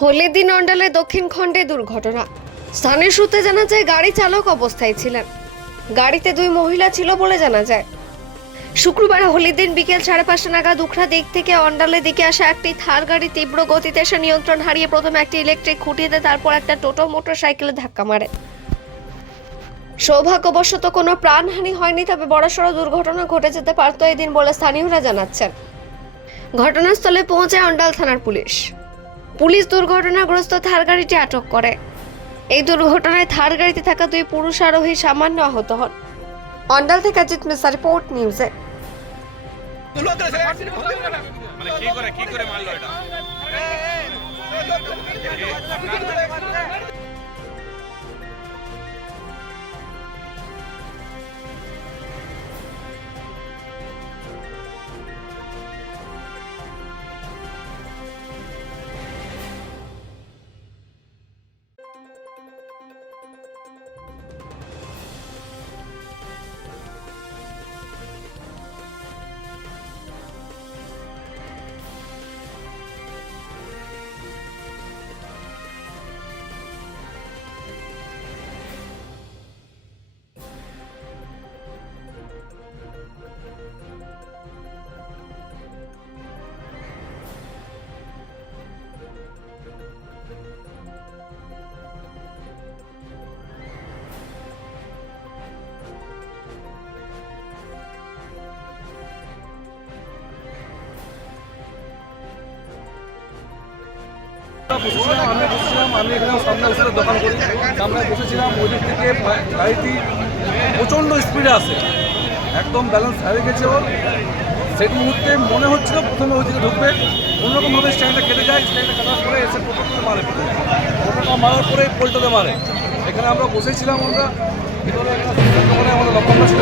হোলির দিন অন্ডালে দক্ষিণ খণ্ডে দুর্ঘটনা। স্থানীয় সূত্রে জানা যায়, গাড়ি চালক অবস্থায় ছিলেন। গাড়িতে দুই মহিলা ছিল বলে জানা যায়। শুক্রবার হোলির দিন বিকেল সাড়ে পাঁচটা নাগাদ উখড়া দিক থেকে অন্ডালের দিকে আসা একটি থার গাড়ি তীব্র গতিতে এসে নিয়ন্ত্রণ হারিয়ে প্রথমে একটি ইলেকট্রিক খুঁটিতে তারপর একটা টোটো মোটর সাইকেলে ধাক্কা মারে। সৌভাগ্যবশত কোনো প্রাণহানি হয়নি, তবে বড়সড় দুর্ঘটনা ঘটে যেতে পারত এদিন বলে স্থানীয়রা জানাচ্ছেন। ঘটনাস্থলে পৌঁছায় অন্ডাল থানার পুলিশ। পুলিশ দুর্ঘটনাগ্রস্ত থার গাড়িটি আটক করে। এই দুর্ঘটনায় থার গাড়িতে থাকা দুই পুরুষ আরোহী সামান্য আহত হন। অন্ডাল থেকে অজিত মিশ্রা রিপোর্ট, নিউজে। মানে কি করে কি করে মারলো এটা? বসেছিলাম, আমি বসেছিলাম, আমি এখানে সামনে বসে দোকান করি। সামনে বসেছিলাম ওই দিক থেকে গাড়িটি প্রচণ্ড স্পিডে আসে। একদম ব্যালেন্স হারিয়ে গেছে ওর। সেই মুহূর্তে মনে হচ্ছিল প্রথমে ওই দিকে ঢুকবে। অন্যরকমভাবে স্ট্যান্ডটা কেটে যায় স্ট্যান্ডটা কাটার পরে এসে টোটোটা মারে। টোটোটা মারার পরে পোল্টোতে মারে। এখানে আমরা বসেছিলাম আমরা। ভিতরে একটা দোকানে আমাদের লক্ষণটা ছিল।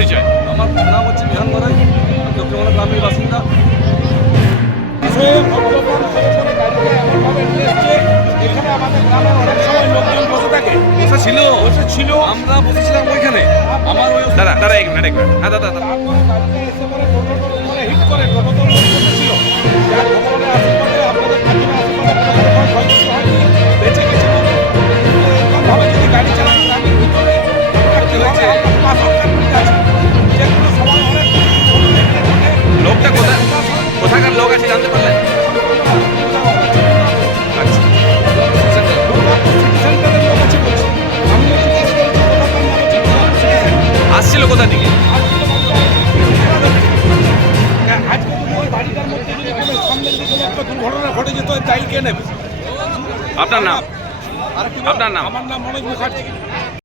পরিচয় আমার নাম হচ্ছে বিহান মারাই আমি দক্ষিণবঙ্গ গ্রামের বাসিন্দা। এখানে আমাদের গ্রামের অনেক সময় লোকজন বসে থাকে। বসে ছিল। বসে ছিল। আমরা বসেছিলাম ওইখানে। আমার ওই দাদা দাদা এক মিনিট এক মিনিট। হ্যাঁ দাদা দাদা এসে পরে হিট করে টোটো লোক আসছিল কোথা থেকে দুর্ঘটনা ঘটে যেত তাই কে নেবে আপনার নাম আপনার নাম? আমার নাম মনোজ মুখার্জি